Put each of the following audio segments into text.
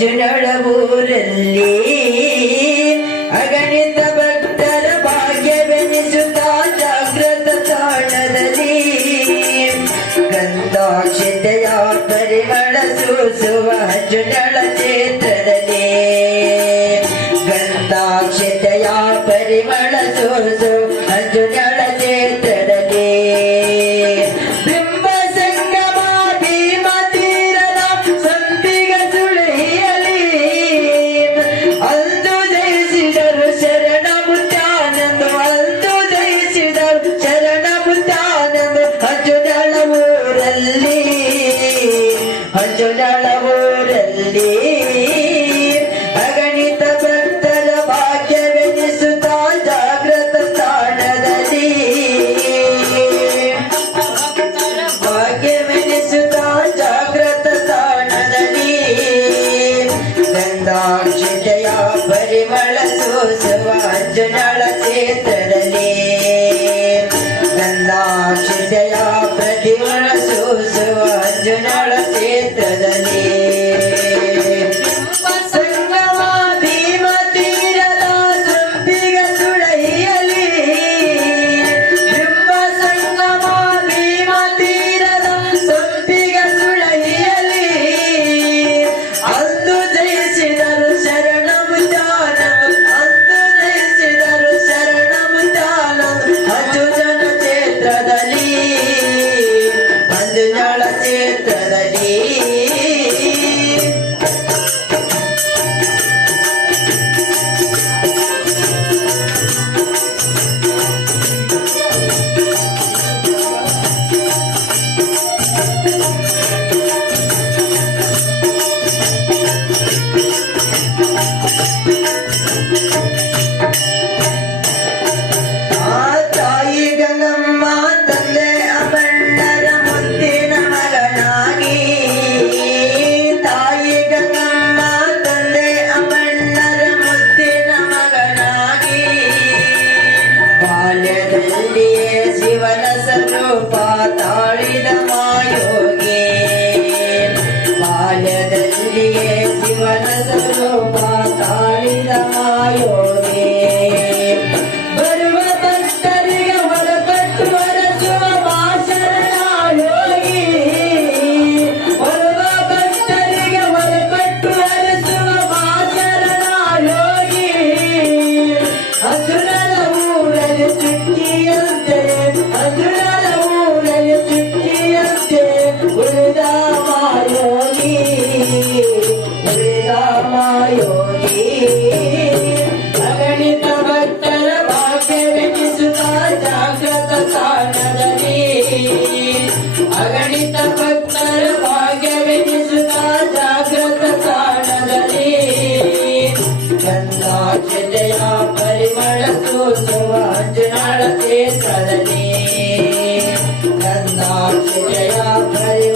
ಜು ನಡ ಊರಲ್ಲಿ ಅಗಣಿತ ಭಕ್ತರ ಭಾಗ್ಯವೆನಿಸು ತಾ ಜಾಗ್ರತಚರಲಿ ಗಂಥಾಕ್ಷತೆಯ ಪರಿಮಳ ಸೋಸುವ ಅಜ ನಳ ಚೇತರಲಿ ಗಂಥಾಕ್ಷತೆಯ ಪರಿಮಳ ಸೋಸುವ ಭಜ ಅಂಜುನಾಳ ಅಗಣಿತ ಪ್ರತಲ ಭಾಗ್ಯವೆನಿಸುತ್ತಾ ಜಾಗೃತ ತಾಣದಲ್ಲಿ ಭಾಗ್ಯವೆನಿಸುತ್ತಾ ಜಾಗೃತ ತಾಣದಲ್ಲಿ ಗಂಗಾಕ್ಷತಯ ಬರಿಮಳಸೋಸುವ ಕ್ಷೇತ್ರದಲ್ಲಿ ಸೋಸುವ Yeah. पाताळि अगणित भक्तसुरा जागृत गङ्गाक्षया परिमलतु सुवाजनालते तदेव गङ्गाखया परिम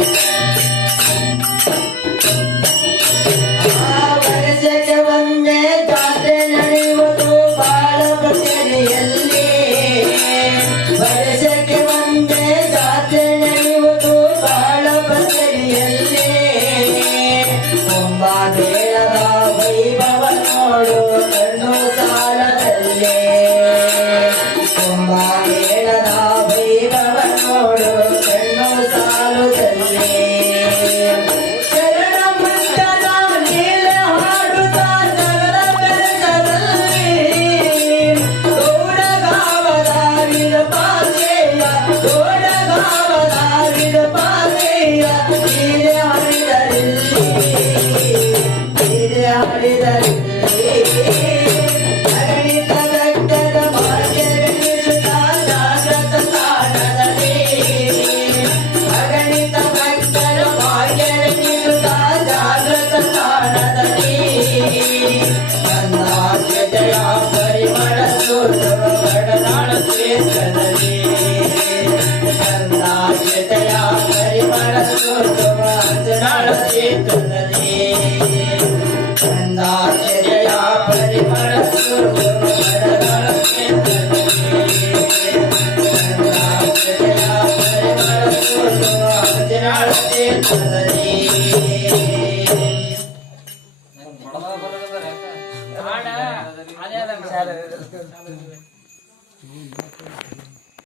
Thank you. Hey.